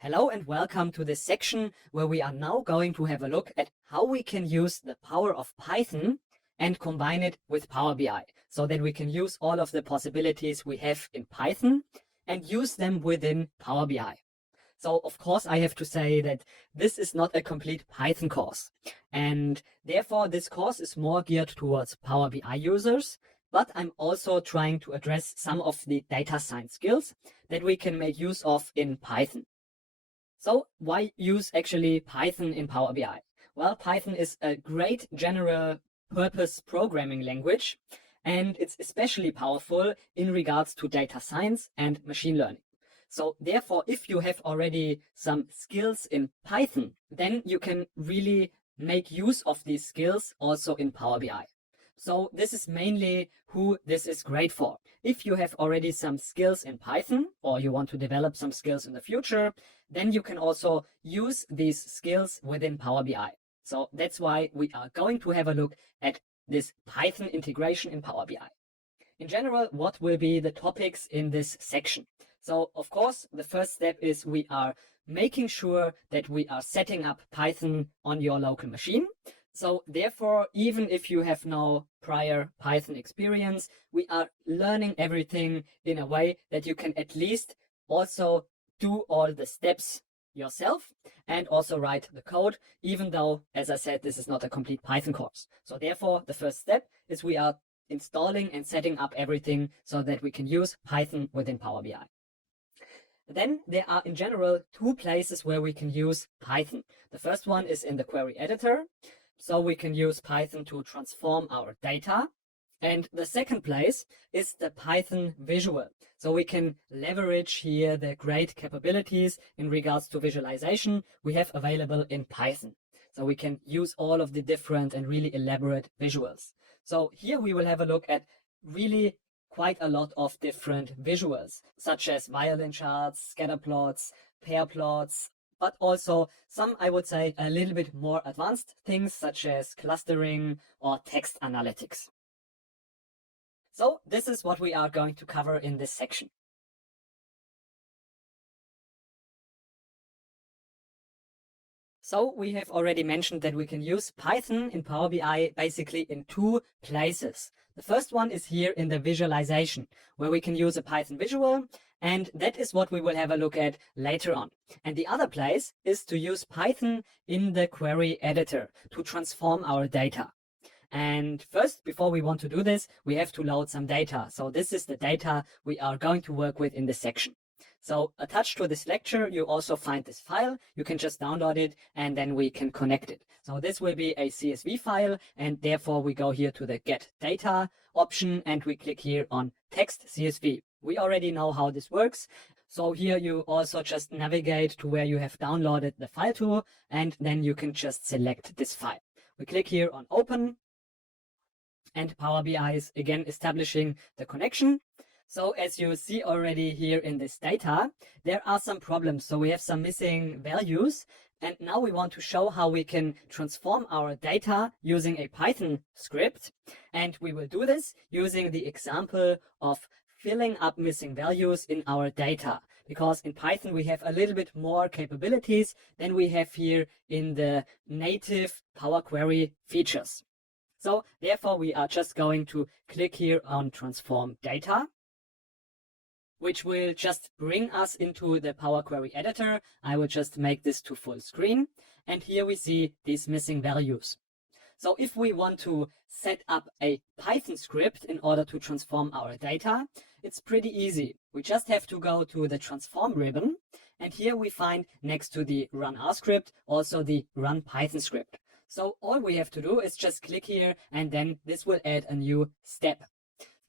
Hello and welcome to this section where we are now going to have a look at how we can use the power of Python and combine it with Power BI so that we can use all of the possibilities we have in Python and use them within Power BI. So of course I have to say that this is not a complete Python course, and therefore this course is more geared towards Power BI users, but I'm also trying to address some of the data science skills that we can make use of in Python. So why use actually Python in Power BI? Well, Python is a great general purpose programming language, and it's especially powerful in regards to data science and machine learning. So therefore, if you have already some skills in Python, then you can really make use of these skills also in Power BI. So this is mainly who this is great for. If you have already some skills in Python or you want to develop some skills in the future, then you can also use these skills within Power BI. So that's why we are going to have a look at this Python integration in Power BI. In general, what will be the topics in this section? So of course, the first step is we are making sure that we are setting up Python on your local machine. So therefore, even if you have no prior Python experience, we are learning everything in a way that you can at least also do all the steps yourself and also write the code, even though, as I said, this is not a complete Python course. So therefore, the first step is we are installing and setting up everything so that we can use Python within Power BI. Then there are in general two places where we can use Python. The first one is in the query editor. So we can use Python to transform our data. And the second place is the Python visual. So we can leverage here the great capabilities in regards to visualization we have available in Python. So we can use all of the different and really elaborate visuals. So here we will have a look at really quite a lot of different visuals, such as violin charts, scatter plots, pair plots, but also some, I would say, a little bit more advanced things such as clustering or text analytics. So this is what we are going to cover in this section. So we have already mentioned that we can use Python in Power BI basically in two places. The first one is here in the visualization, where we can use a Python visual, and that is what we will have a look at later on. And the other place is to use Python in the query editor to transform our data. And first, before we want to do this, we have to load some data. So this is the data we are going to work with in this section. So attached to this lecture, you also find this file. You can just download it and then we can connect it. So this will be a CSV file, and therefore we go here to the Get Data option and we click here on Text CSV. We already know how this works. So here you also just navigate to where you have downloaded the file to, and then you can just select this file. We click here on Open, and Power BI is again establishing the connection. So as you see already here in this data, there are some problems. So we have some missing values. And now we want to show how we can transform our data using a Python script. And we will do this using the example of filling up missing values in our data. Because in Python, we have a little bit more capabilities than we have here in the native Power Query features. So therefore, we are just going to click here on Transform Data, which will just bring us into the Power Query editor. I will just make this to full screen. And here we see these missing values. So if we want to set up a Python script in order to transform our data, it's pretty easy. We just have to go to the Transform ribbon. And here we find next to the Run R script, also the Run Python script. So all we have to do is just click here, and then this will add a new step.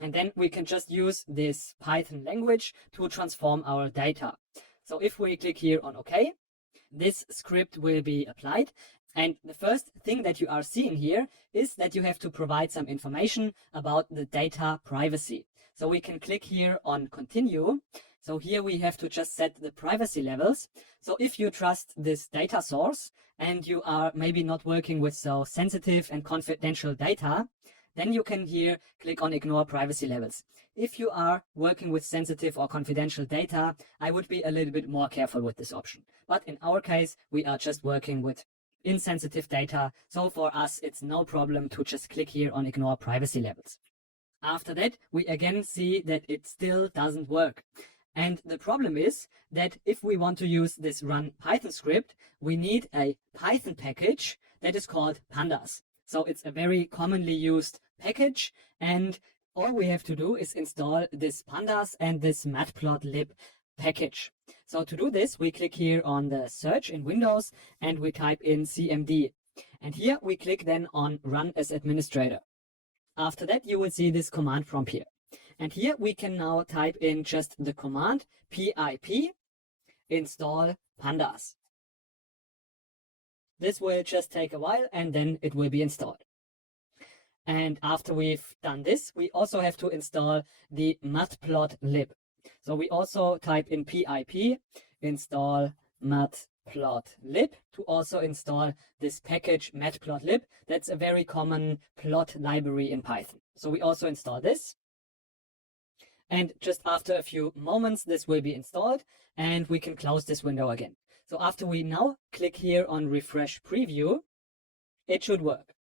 And then we can just use this Python language to transform our data. So if we click here on OK, this script will be applied. And the first thing that you are seeing here is that you have to provide some information about the data privacy. So we can click here on Continue. So here we have to just set the privacy levels. So if you trust this data source and you are maybe not working with so sensitive and confidential data, then you can here click on ignore privacy levels. If you are working with sensitive or confidential data, I would be a little bit more careful with this option. But in our case, we are just working with insensitive data. So for us, it's no problem to just click here on ignore privacy levels. After that, we again see that it still doesn't work. And the problem is that if we want to use this run Python script, we need a Python package that is called pandas. So it's a very commonly used package, and all we have to do is install this pandas and this matplotlib package. So to do this, we click here on the search in Windows and we type in cmd. And here we click then on run as administrator. After that, you will see this command prompt here. And here we can now type in just the command pip install pandas. This will just take a while and then it will be installed. And after we've done this, we also have to install the matplotlib. So we also type in pip install matplotlib to also install this package matplotlib. That's a very common plot library in Python. So we also install this. And just after a few moments, this will be installed and we can close this window again. So after we now click here on refresh preview, it should work.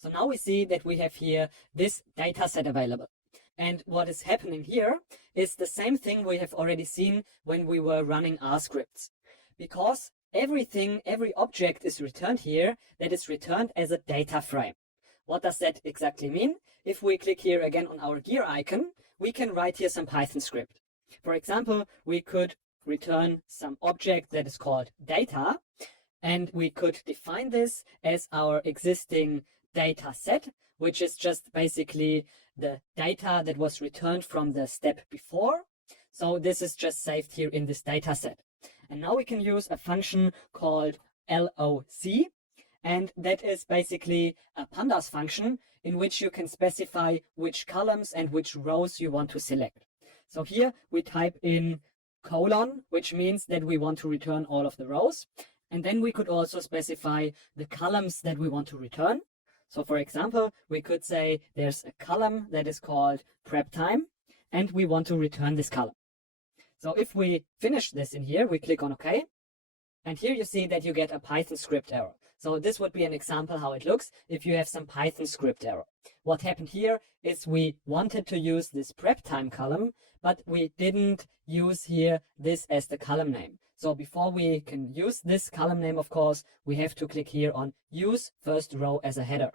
So now we see that we have here this data set available. And what is happening here is the same thing we have already seen when we were running our scripts. Because everything, every object is returned here that is returned as a data frame. What does that exactly mean? If we click here again on our gear icon, we can write here some Python script. For example, we could return some object that is called data, and we could define this as our existing data set, which is just basically the data that was returned from the step before. So this is just saved here in this data set. And now we can use a function called LOC, and that is basically a pandas function in which you can specify which columns and which rows you want to select. So here we type in colon, which means that we want to return all of the rows. And then we could also specify the columns that we want to return. So for example, we could say there's a column that is called prep time, and we want to return this column. So if we finish this in here, we click on OK. And here you see that you get a Python script error. So this would be an example how it looks if you have some Python script error. What happened here is we wanted to use this prep time column, but we didn't use here this as the column name. So before we can use this column name, of course, we have to click here on use first row as a header.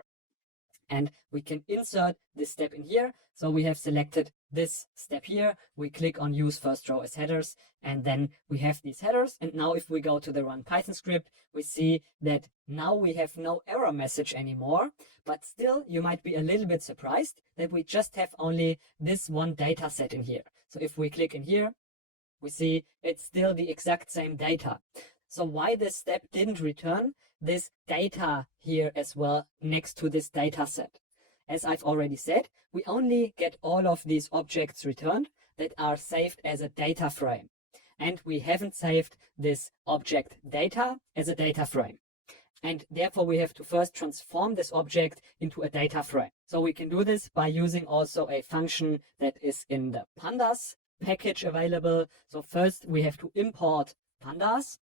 And we can insert this step in here. So we have selected this step here. We click on use first row as headers, and then we have these headers. And now if we go to the run Python script, we see that now we have no error message anymore, but still you might be a little bit surprised that we just have only this one data set in here. So if we click in here, we see it's still the exact same data. So why this step didn't return this data here as well next to this data set? As I've already said, we only get all of these objects returned that are saved as a data frame. And we haven't saved this object data as a data frame. And therefore we have to first transform this object into a data frame. So we can do this by using also a function that is in the pandas package available. So first we have to import pandas,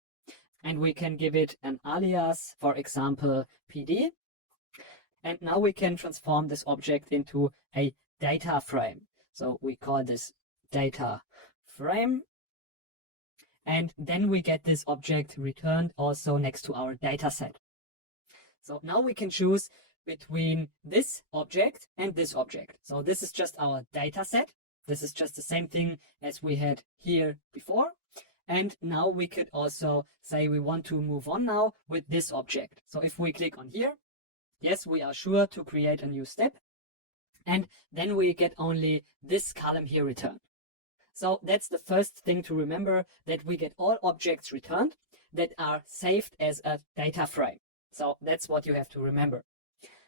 and we can give it an alias, for example, PD. And now we can transform this object into a data frame. So we call this data frame. And then we get this object returned also next to our data set. So now we can choose between this object and this object. So this is just our data set. This is just the same thing as we had here before. And now we could also say we want to move on now with this object. So if we click on here, yes, we are sure to create a new step. And then we get only this column here returned. So that's the first thing to remember, that we get all objects returned that are saved as a data frame. So that's what you have to remember.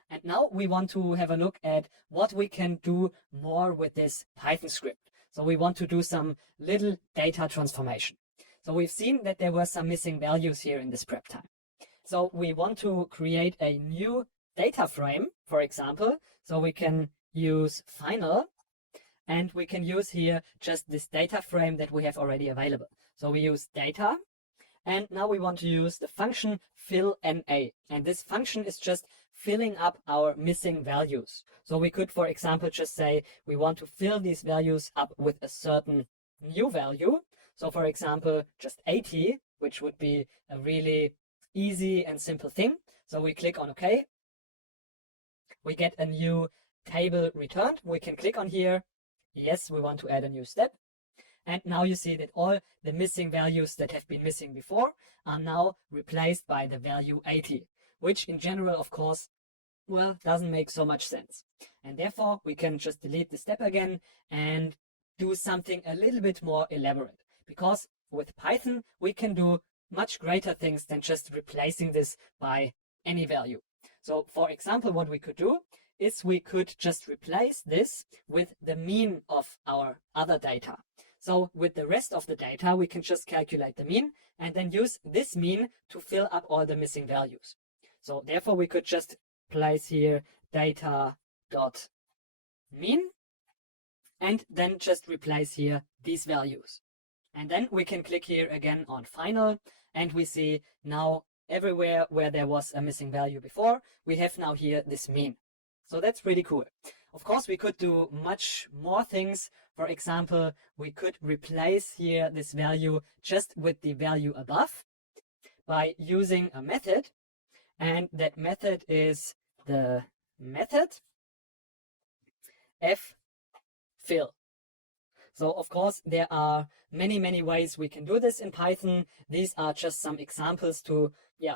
And now we want to have a look at what we can do more with this Python script. So we want to do some little data transformation. So we've seen that there were some missing values here in this prep time. So we want to create a new data frame, for example. So we can use final, and we can use here just this data frame that we have already available. So we use data, and now we want to use the function fill NA. And this function is just filling up our missing values. So we could, for example, just say we want to fill these values up with a certain new value. So for example, just 80, which would be a really easy and simple thing. So we click on OK. We get a new table returned. We can click on here. Yes, we want to add a new step. And now you see that all the missing values that have been missing before are now replaced by the value 80, which in general, of course, well, doesn't make so much sense. And therefore, we can just delete the step again and do something a little bit more elaborate. Because with Python, we can do much greater things than just replacing this by any value. So for example, what we could do is we could just replace this with the mean of our other data. So with the rest of the data, we can just calculate the mean and then use this mean to fill up all the missing values. So therefore, we could just place here data.mean and then just replace here these values. And then we can click here again on final, and we see now everywhere where there was a missing value before, we have now here this mean. So that's pretty cool. Of course, we could do much more things. For example, we could replace here this value just with the value above by using a method. And that method is the method ffill. So of course, there are many ways we can do this in Python. These are just some examples to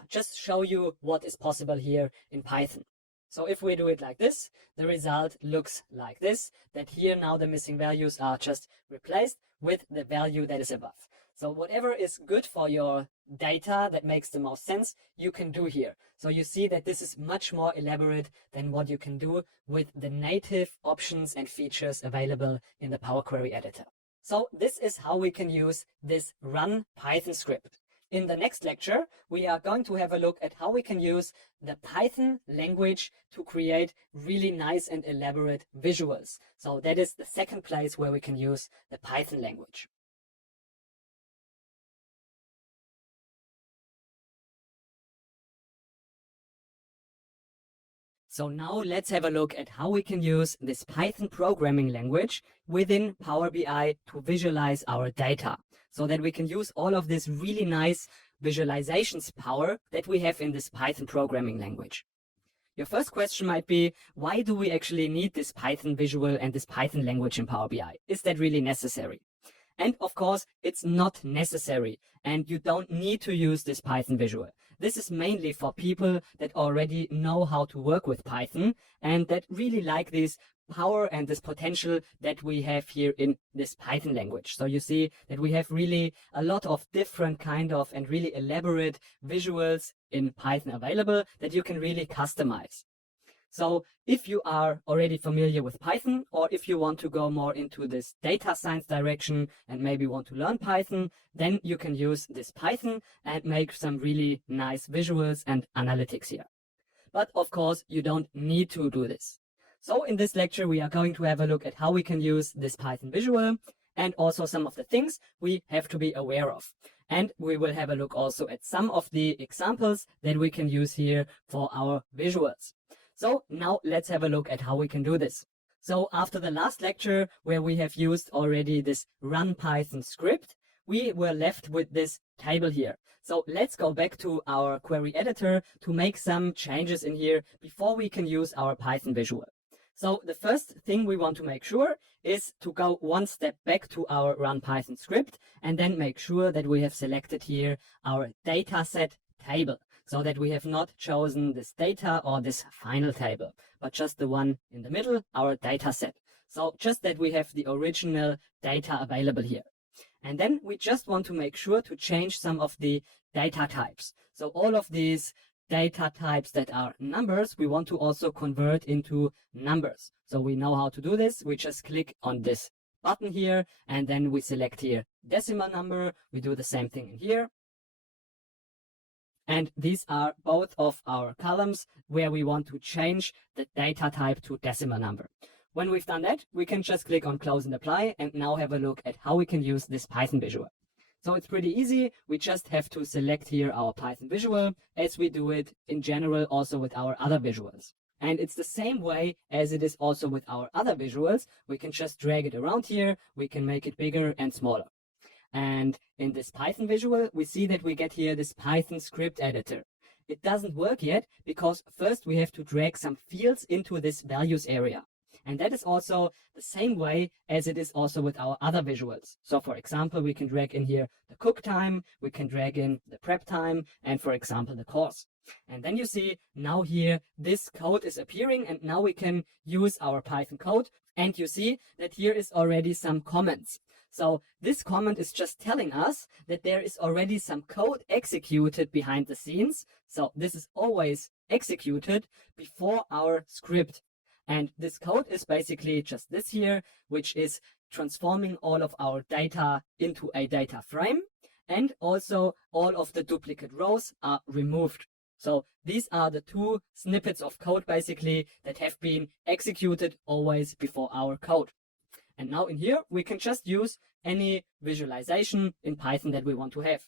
just show you what is possible here in Python. So if we do it like this, the result looks like this, that here now the missing values are just replaced with the value that is above. So whatever is good for your data that makes the most sense, you can do here. So you see that this is much more elaborate than what you can do with the native options and features available in the Power Query editor. So this is how we can use this run Python script. In the next lecture, we are going to have a look at how we can use the Python language to create really nice and elaborate visuals. So that is the second place where we can use the Python language. So now let's have a look at how we can use this Python programming language within Power BI to visualize our data, so that we can use all of this really nice visualizations power that we have in this Python programming language. Your first question might be, why do we actually need this Python visual and this Python language in Power BI? Is that really necessary? And of course, it's not necessary, and you don't need to use this Python visual. This is mainly for people that already know how to work with Python and that really like this power and this potential that we have here in this Python language. So you see that we have really a lot of different kind of and really elaborate visuals in Python available that you can really customize. So if you are already familiar with Python, or if you want to go more into this data science direction and maybe want to learn Python, then you can use this Python and make some really nice visuals and analytics here. But of course, you don't need to do this. So in this lecture, we are going to have a look at how we can use this Python visual and also some of the things we have to be aware of. And we will have a look also at some of the examples that we can use here for our visuals. So now let's have a look at how we can do this. So after the last lecture, where we have used already this run Python script, we were left with this table here. So let's go back to our query editor to make some changes in here before we can use our Python visual. So the first thing we want to make sure is to go one step back to our run Python script and then make sure that we have selected here our dataset table, so that we have not chosen this data or this final table, but just the one in the middle, our data set. So just that we have the original data available here. And then we just want to make sure to change some of the data types. So all of these data types that are numbers, we want to also convert into numbers. So we know how to do this. We just click on this button here, and then we select here decimal number. We do the same thing in here. And these are both of our columns where we want to change the data type to decimal number. When we've done that, we can just click on Close and Apply and now have a look at how we can use this Python visual. So it's pretty easy. We just have to select here our Python visual as we do it in general also with our other visuals. And it's the same way as it is also with our other visuals. We can just drag it around here. We can make it bigger and smaller. And in this Python visual, we see that we get here this Python script editor. It doesn't work yet because first we have to drag some fields into this values area. And that is also the same way as it is also with our other visuals. So for example, we can drag in here the cook time, we can drag in the prep time, and for example, the course. And then you see now here, this code is appearing and now we can use our Python code. And you see that here is already some comments. So this comment is just telling us that there is already some code executed behind the scenes. So this is always executed before our script. And this code is basically just this here, which is transforming all of our data into a data frame. And also all of the duplicate rows are removed. So these are the two snippets of code basically that have been executed always before our code. And now in here, we can just use any visualization in Python that we want to have.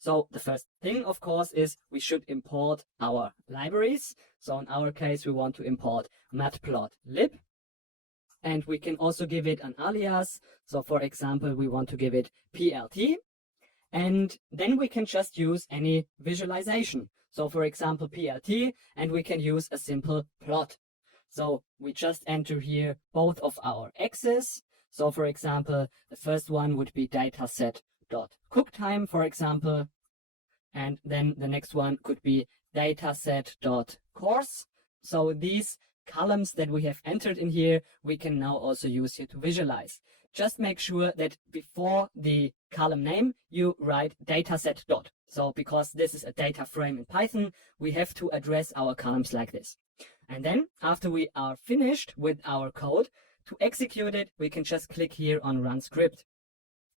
So the first thing, of course, is we should import our libraries. So in our case, we want to import matplotlib. And we can also give it an alias. So for example, we want to give it plt. And then we can just use any visualization. So for example, plt, and we can use a simple plot. So we just enter here both of our axes. So for example, the first one would be dataset.cooktime, for example. And then the next one could be dataset.course. So these columns that we have entered in here, we can now also use here to visualize. Just make sure that before the column name, you write dataset dot. So because this is a data frame in Python, we have to address our columns like this. And then after we are finished with our code, to execute it, we can just click here on Run Script.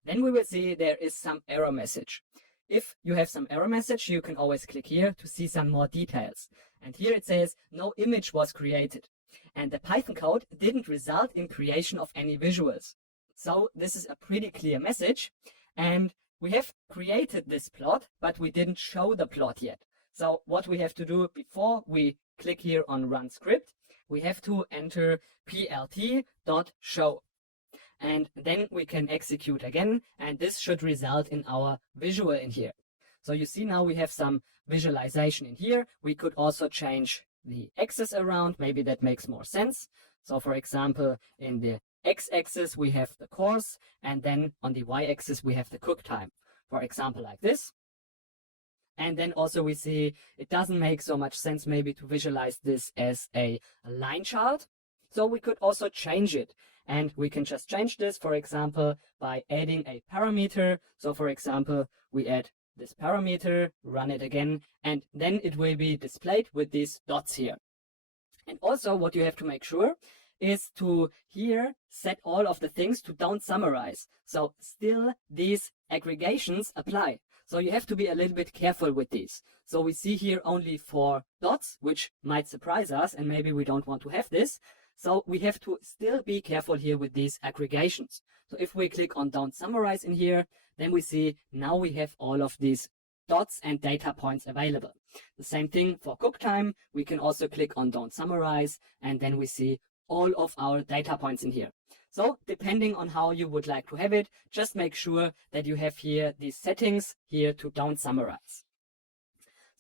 Then we will see there is some error message. If you have some error message, you can always click here to see some more details. And here it says no image was created. And the Python code didn't result in creation of any visuals. So this is a pretty clear message. And we have created this plot, but we didn't show the plot yet. So what we have to do before we click here on Run Script, we have to enter plt.show. And then we can execute again, and this should result in our visual in here. So you see now we have some visualization in here. We could also change the axis around. Maybe that makes more sense. So for example, in the x-axis we have the course, and then on the y-axis we have the cook time. For example, like this. And then also we see it doesn't make so much sense maybe to visualize this as a line chart. So we could also change it. And we can just change this, for example, by adding a parameter. So for example, we add this parameter, run it again, and then it will be displayed with these dots here. And also what you have to make sure is to here set all of the things to don't summarize. So still these aggregations apply. So you have to be a little bit careful with these. So we see here only 4 dots, which might surprise us, and maybe we don't want to have this. So we have to still be careful here with these aggregations. So if we click on Don't Summarize in here, then we see now we have all of these dots and data points available. The same thing for cook time. We can also click on Don't Summarize, and then we see all of our data points in here. So depending on how you would like to have it, just make sure that you have here these settings here to Don't Summarize.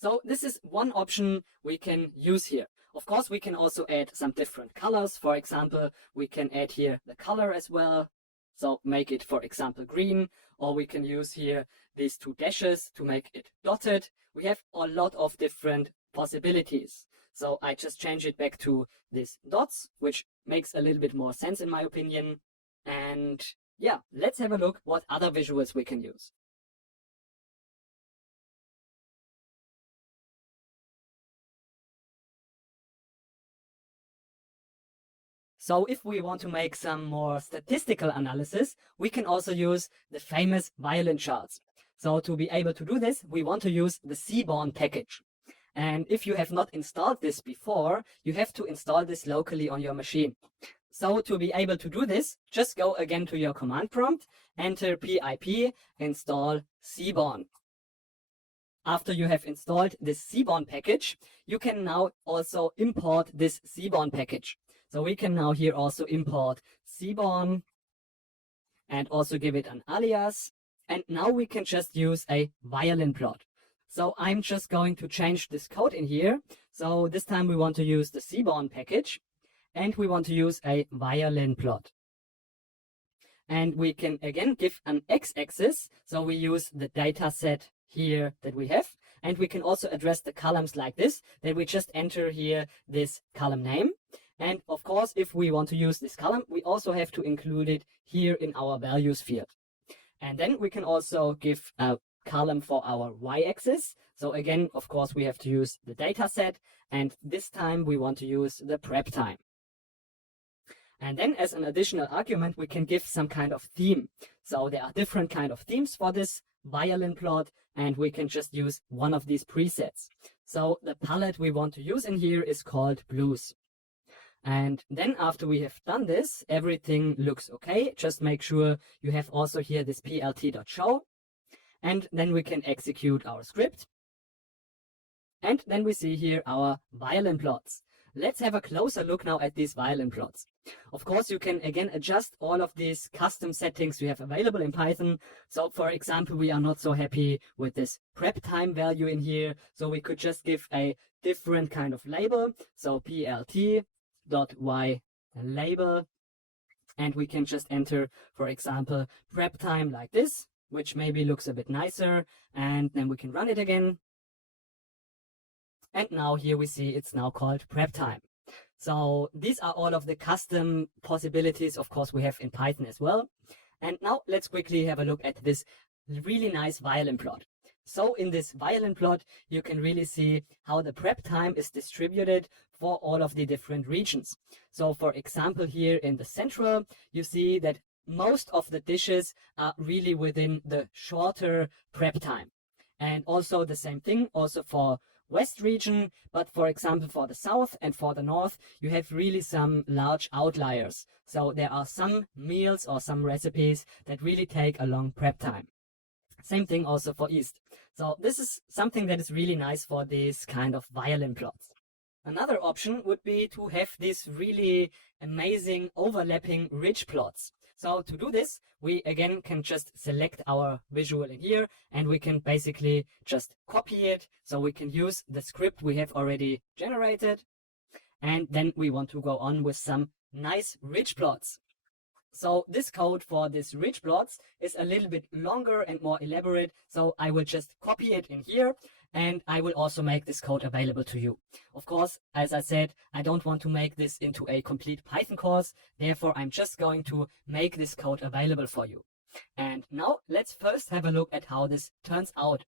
So this is one option we can use here. Of course, we can also add some different colors. For example, we can add here the color as well. So make it, for example, green, or we can use here these 2 dashes to make it dotted. We have a lot of different possibilities. So I just change it back to these dots, which makes a little bit more sense in my opinion. And yeah, let's have a look what other visuals we can use. So if we want to make some more statistical analysis, we can also use the famous violin charts. So to be able to do this, we want to use the Seaborn package. And if you have not installed this before, you have to install this locally on your machine. So to be able to do this, just go again to your command prompt, enter pip install Seaborn. After you have installed this Seaborn package, you can now also import this Seaborn package. So we can now here also import Seaborn and also give it an alias. And now we can just use a violin plot. So I'm just going to change this code in here. So this time we want to use the Seaborn package and we want to use a violin plot. And we can again give an x-axis. So we use the data set here that we have. And we can also address the columns like this, that we just enter here this column name. And of course, if we want to use this column, we also have to include it here in our values field. And then we can also give a column for our y-axis. So again, of course, we have to use the data set. And this time we want to use the prep time. And then as an additional argument, we can give some kind of theme. So there are different kind of themes for this violin plot, and we can just use one of these presets. So the palette we want to use in here is called blues. And then after we have done this, everything looks okay. Just make sure you have also here this plt.show. And then we can execute our script. And then we see here our violin plots. Let's have a closer look now at these violin plots. Of course, you can again adjust all of these custom settings you have available in Python. So for example, we are not so happy with this prep time value in here. So we could just give a different kind of label. So plt.y label. And we can just enter, for example, prep time like this, which maybe looks a bit nicer. And then we can run it again. And now here we see it's now called prep time. So these are all of the custom possibilities, of course, we have in Python as well. And now let's quickly have a look at this really nice violin plot. So in this violin plot, you can really see how the prep time is distributed for all of the different regions. So for example, here in the central, you see that most of the dishes are really within the shorter prep time. And also the same thing also for West region, but for example for the south and for the north you have really some large outliers. So there are some meals or some recipes that really take a long prep time. Same thing also for east. So this is something that is really nice for these kind of violin plots. Another option would be to have these really amazing overlapping ridge plots. So to do this, we again can just select our visual in here and we can basically just copy it. So we can use the script we have already generated. And then we want to go on with some nice ridge plots. So this code for this ridge plots is a little bit longer and more elaborate. So I will just copy it in here. And I will also make this code available to you. Of course, as I said, I don't want to make this into a complete Python course. Therefore, I'm just going to make this code available for you. And now let's first have a look at how this turns out.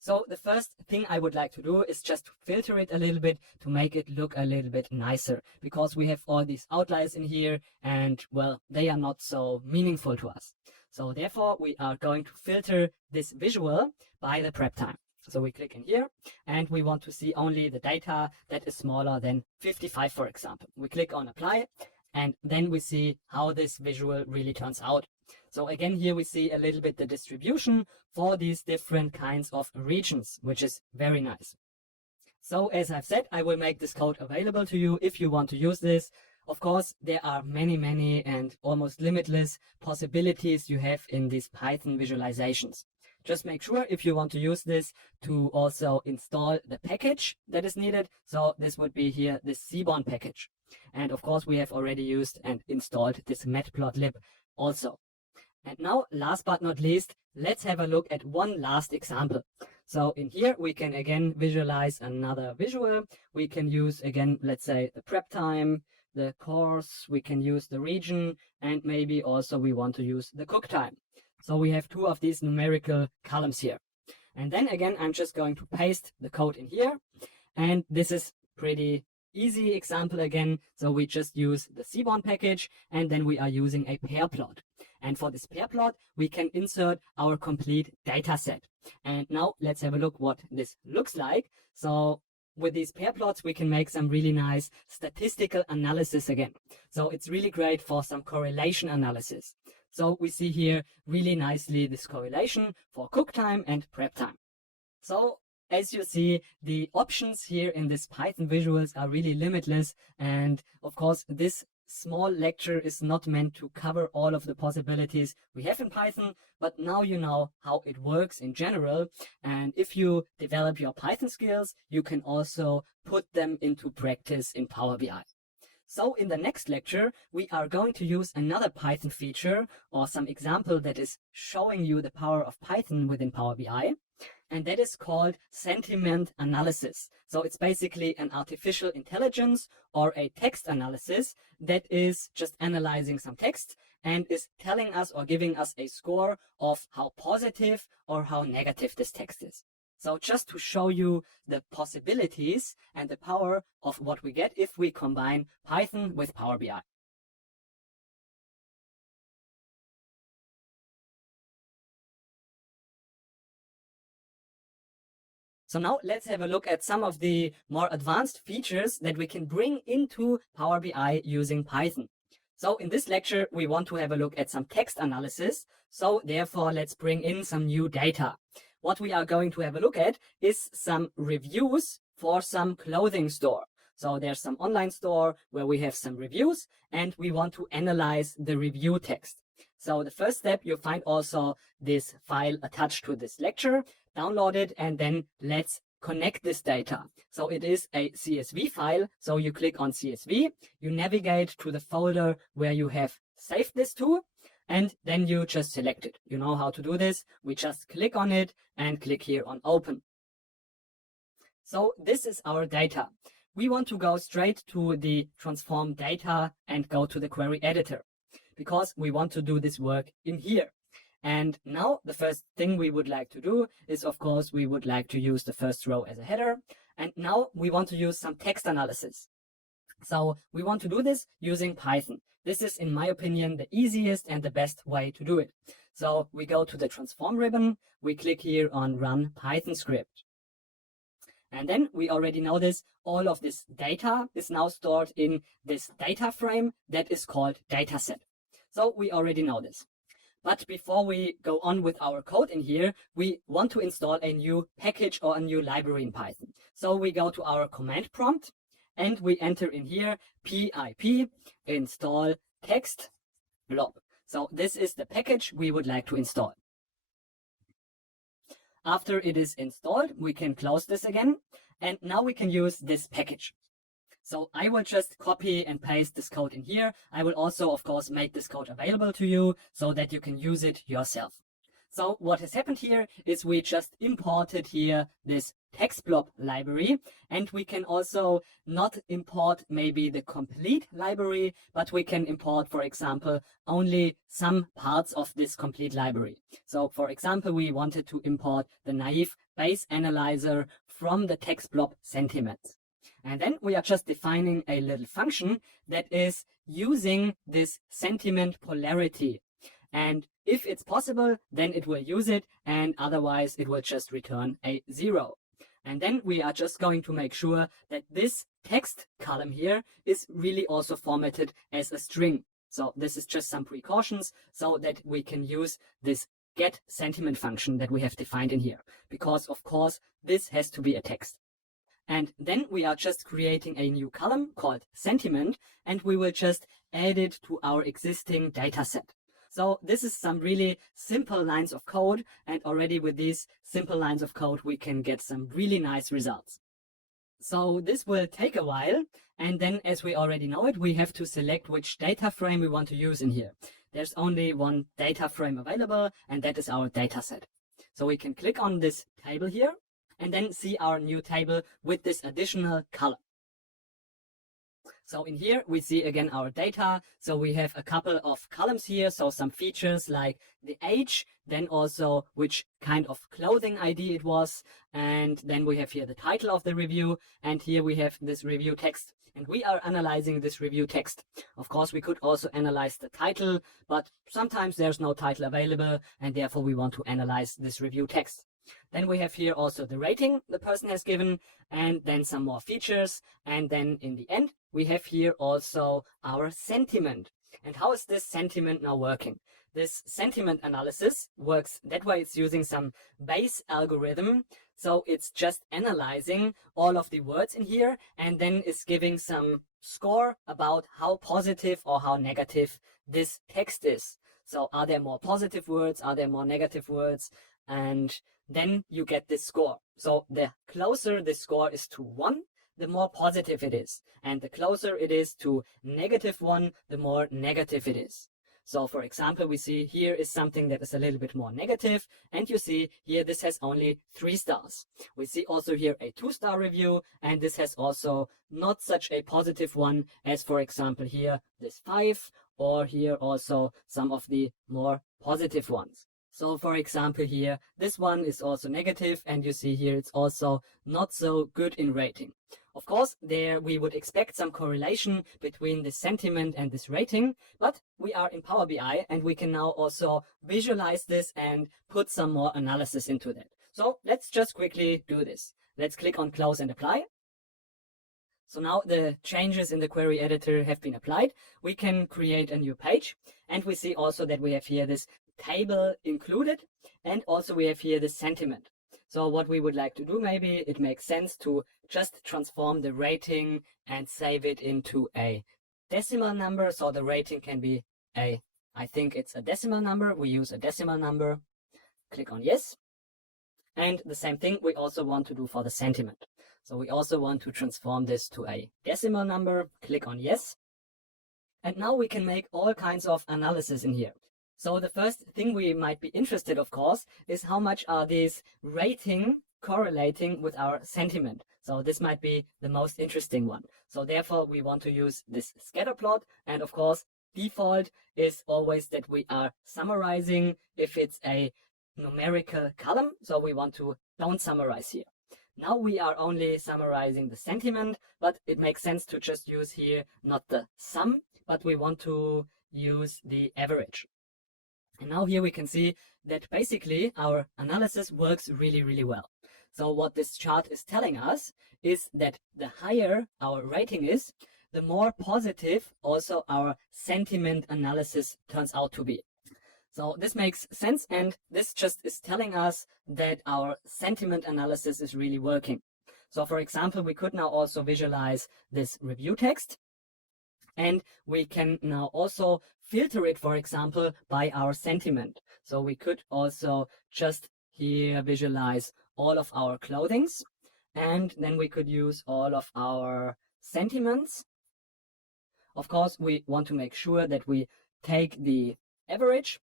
So the first thing I would like to do is just filter it a little bit to make it look a little bit nicer, because we have all these outliers in here and, well, they are not so meaningful to us. So therefore, we are going to filter this visual by the prep time. So we click in here and we want to see only the data that is smaller than 55, for example. We click on apply and then we see how this visual really turns out. So again, here we see a little bit the distribution for these different kinds of regions, which is very nice. So as I've said, I will make this code available to you if you want to use this. Of course, there are many and almost limitless possibilities you have in these Python visualizations. Just make sure if you want to use this to also install the package that is needed. So this would be here this Seaborn package. And of course, we have already used and installed this matplotlib also. And now, last but not least, let's have a look at one last example. So in here, we can again visualize another visual. We can use again, let's say the prep time, the course, we can use the region, and maybe also we want to use the cook time. So we have two of these numerical columns here. And then again, I'm just going to paste the code in here. And this is pretty easy example again. So we just use the Seaborn package and then we are using a pair plot. And for this pair plot, we can insert our complete data set. And now let's have a look what this looks like. So with these pair plots, we can make some really nice statistical analysis again. So it's really great for some correlation analysis. So we see here really nicely this correlation for cook time and prep time. So as you see, the options here in this Python visuals are really limitless. And of course, this small lecture is not meant to cover all of the possibilities we have in Python, but now you know how it works in general. And if you develop your Python skills, you can also put them into practice in Power BI. So in the next lecture, we are going to use another Python feature or some example that is showing you the power of Python within Power BI. And that is called sentiment analysis. So it's basically an artificial intelligence or a text analysis that is just analyzing some text and is telling us or giving us a score of how positive or how negative this text is. So just to show you the possibilities and the power of what we get if we combine Python with Power BI. So now let's have a look at some of the more advanced features that we can bring into Power BI using Python. So in this lecture, we want to have a look at some text analysis. So therefore, let's bring in some new data. What we are going to have a look at is some reviews for some clothing store. So there's some online store where we have some reviews and we want to analyze the review text. So the first step, you'll find also this file attached to this lecture. Download it and then let's connect this data. So it is a CSV file. So you click on CSV, you navigate to the folder where you have saved this to, and then you just select it. You know how to do this. We just click on it and click here on open. So this is our data. We want to go straight to the transform data and go to the query editor because we want to do this work in here. And now the first thing we would like to do is, of course, we would like to use the first row as a header. And now we want to use some text analysis. So we want to do this using Python. This is, in my opinion, the easiest and the best way to do it. So we go to the transform ribbon. We click here on run Python script. And then we already know this. All of this data is now stored in this data frame that is called dataset. So we already know this. But before we go on with our code in here, we want to install a new package or a new library in Python. So we go to our command prompt and we enter in here pip install text blob. So this is the package we would like to install. After it is installed, we can close this again. And now we can use this package. So I will just copy and paste this code in here. I will also, of course, make this code available to you so that you can use it yourself. So what has happened here is we just imported here this text blob library, and we can also not import maybe the complete library, but we can import, for example, only some parts of this complete library. So for example, we wanted to import the naive Bayes analyzer from the text blob sentiments. And then we are just defining a little function that is using this sentiment polarity. And if it's possible, then it will use it, and otherwise it will just return a 0. And then we are just going to make sure that this text column here is really also formatted as a string. So this is just some precautions so that we can use this get sentiment function that we have defined in here. Because of course, this has to be a text. And then we are just creating a new column called sentiment, and we will just add it to our existing data set. So this is some really simple lines of code, and already with these simple lines of code, we can get some really nice results. So this will take a while, and then as we already know it, we have to select which data frame we want to use in here. There's only one data frame available, and that is our data set. So we can click on this table here, and then see our new table with this additional column. So in here, we see again our data. So we have a couple of columns here. So some features like the age, then also which kind of clothing ID it was. And then we have here the title of the review. And here we have this review text. And we are analyzing this review text. Of course, we could also analyze the title, but sometimes there's no title available. And therefore, we want to analyze this review text. Then we have here also the rating the person has given, and then some more features. And then in the end, we have here also our sentiment. And how is this sentiment now working? This sentiment analysis works that way. It's using some Bayes algorithm. So it's just analyzing all of the words in here and then is giving some score about how positive or how negative this text is. So are there more positive words? Are there more negative words? And then you get this score. So the closer the score is to 1, the more positive it is. And the closer it is to -1, the more negative it is. So for example, we see here is something that is a little bit more negative, and you see here this has only 3 stars. We see also here a 2-star review, and this has also not such a positive one as, for example, here this 5, or here also some of the more positive ones. So for example here, this one is also negative, and you see here it's also not so good in rating. Of course, there we would expect some correlation between the sentiment and this rating, but we are in Power BI and we can now also visualize this and put some more analysis into that. So let's just quickly do this. Let's click on Close and Apply. So now the changes in the query editor have been applied. We can create a new page, and we see also that we have here this table included, and also we have here the sentiment. So what we would like to do, maybe it makes sense to just transform the rating and save it into a decimal number. So the rating can be I think it's a decimal number. We use a decimal number. Click on yes. And the same thing we also want to do for the sentiment. So we also want to transform this to a decimal number. Click on yes. And now we can make all kinds of analysis in here. So the first thing we might be interested, of course, is how much are these rating correlating with our sentiment. So this might be the most interesting one. So therefore, we want to use this scatter plot. And of course, default is always that we are summarizing if it's a numerical column. So we want to don't summarize here. Now we are only summarizing the sentiment, but it makes sense to just use here not the sum, but we want to use the average. And now here we can see that basically our analysis works really, really well. So what this chart is telling us is that the higher our rating is, the more positive also our sentiment analysis turns out to be. So this makes sense, and this just is telling us that our sentiment analysis is really working. So for example, we could now also visualize this review text, and we can now also filter it, for example, by our sentiment. So we could also just here visualize all of our clothings, and then we could use all of our sentiments. Of course, we want to make sure that we take the average,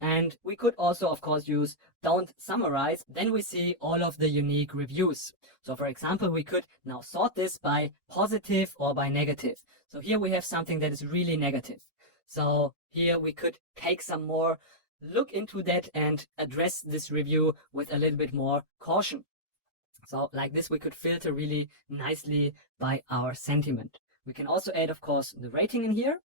and we could also, of course, use don't summarize. Then we see all of the unique reviews. So for example, we could now sort this by positive or by negative. So here we have something that is really negative. So here we could take some more look into that and address this review with a little bit more caution. So like this, we could filter really nicely by our sentiment. We can also add, of course, the rating in here.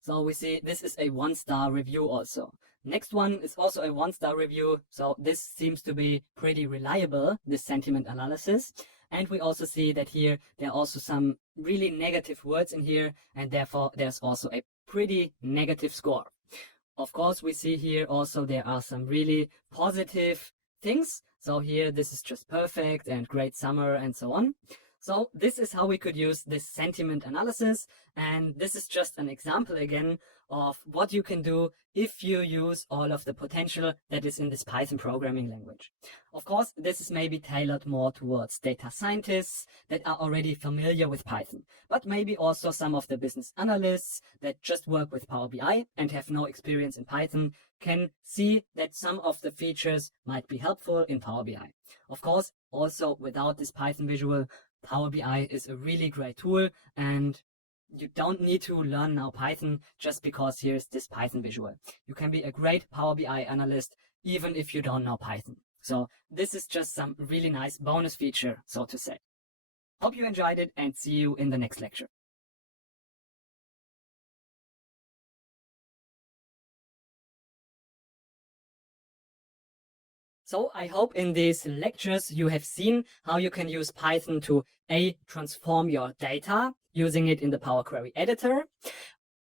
So we see this is a 1-star review also. Next one is also a 1-star review. So this seems to be pretty reliable, this sentiment analysis. And we also see that here there are also some really negative words in here, and therefore there's also a pretty negative score. Of course, we see here also there are some really positive things. So here this is just perfect and great summer and so on. So this is how we could use this sentiment analysis, and this is just an example again of what you can do if you use all of the potential that is in this Python programming language. Of course, this is maybe tailored more towards data scientists that are already familiar with Python, but maybe also some of the business analysts that just work with Power BI and have no experience in Python can see that some of the features might be helpful in Power BI. Of course, also without this Python visual, Power BI is a really great tool, and you don't need to learn now Python just because here's this Python visual. You can be a great Power BI analyst even if you don't know Python. So this is just some really nice bonus feature, so to say. Hope you enjoyed it, and see you in the next lecture. So I hope in these lectures you have seen how you can use Python to transform your data using it in the Power Query editor,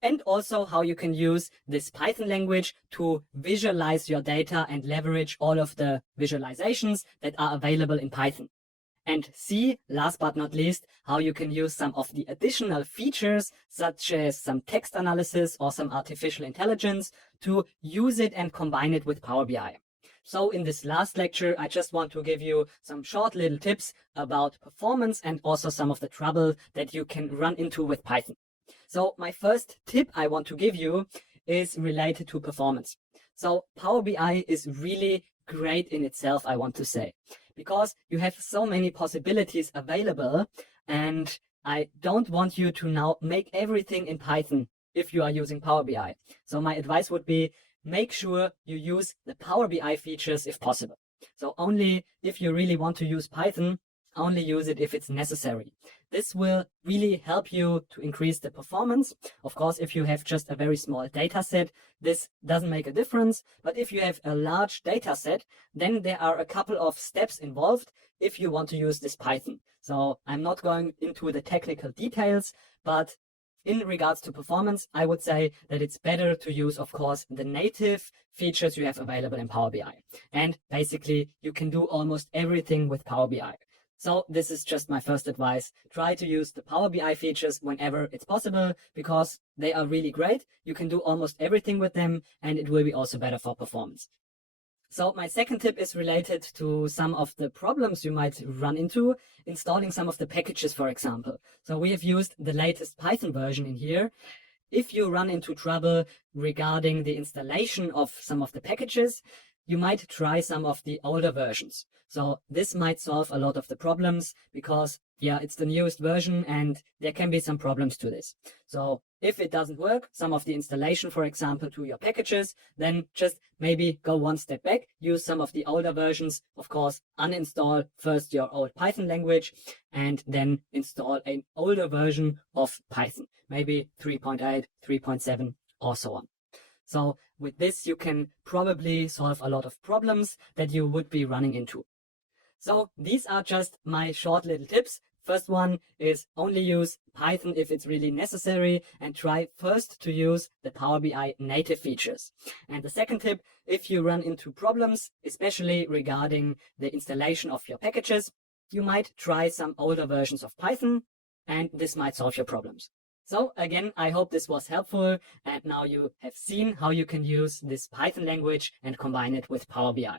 and also how you can use this Python language to visualize your data and leverage all of the visualizations that are available in Python. And see, last but not least, how you can use some of the additional features, such as some text analysis or some artificial intelligence, to use it and combine it with Power BI. So in this last lecture, I just want to give you some short little tips about performance and also some of the trouble that you can run into with Python. So my first tip I want to give you is related to performance. So Power BI is really great in itself, I want to say, because you have so many possibilities available, and I don't want you to now make everything in Python if you are using Power BI. So my advice would be, make sure you use the Power BI features if possible. So only if you really want to use Python, only use it if it's necessary. This will really help you to increase the performance. Of course, if you have just a very small data set, this doesn't make a difference. But if you have a large data set, then there are a couple of steps involved if you want to use this Python. So I'm not going into the technical details, but in regards to performance, I would say that it's better to use, of course, the native features you have available in Power BI. And basically, you can do almost everything with Power BI. So this is just my first advice. Try to use the Power BI features whenever it's possible, because they are really great. You can do almost everything with them, and it will be also better for performance. So my second tip is related to some of the problems you might run into installing some of the packages, for example. So we have used the latest Python version in here. If you run into trouble regarding the installation of some of the packages, you might try some of the older versions. So this might solve a lot of the problems, because it's the newest version and there can be some problems to this. So if it doesn't work, some of the installation, for example, to your packages, then just maybe go one step back, use some of the older versions. Of course, uninstall first your old Python language and then install an older version of Python, maybe 3.8, 3.7 or so on. So with this, you can probably solve a lot of problems that you would be running into. So these are just my short little tips. First one is only use Python if it's really necessary, and try first to use the Power BI native features. And the second tip, if you run into problems, especially regarding the installation of your packages, you might try some older versions of Python, and this might solve your problems. So again, I hope this was helpful, and now you have seen how you can use this Python language and combine it with Power BI.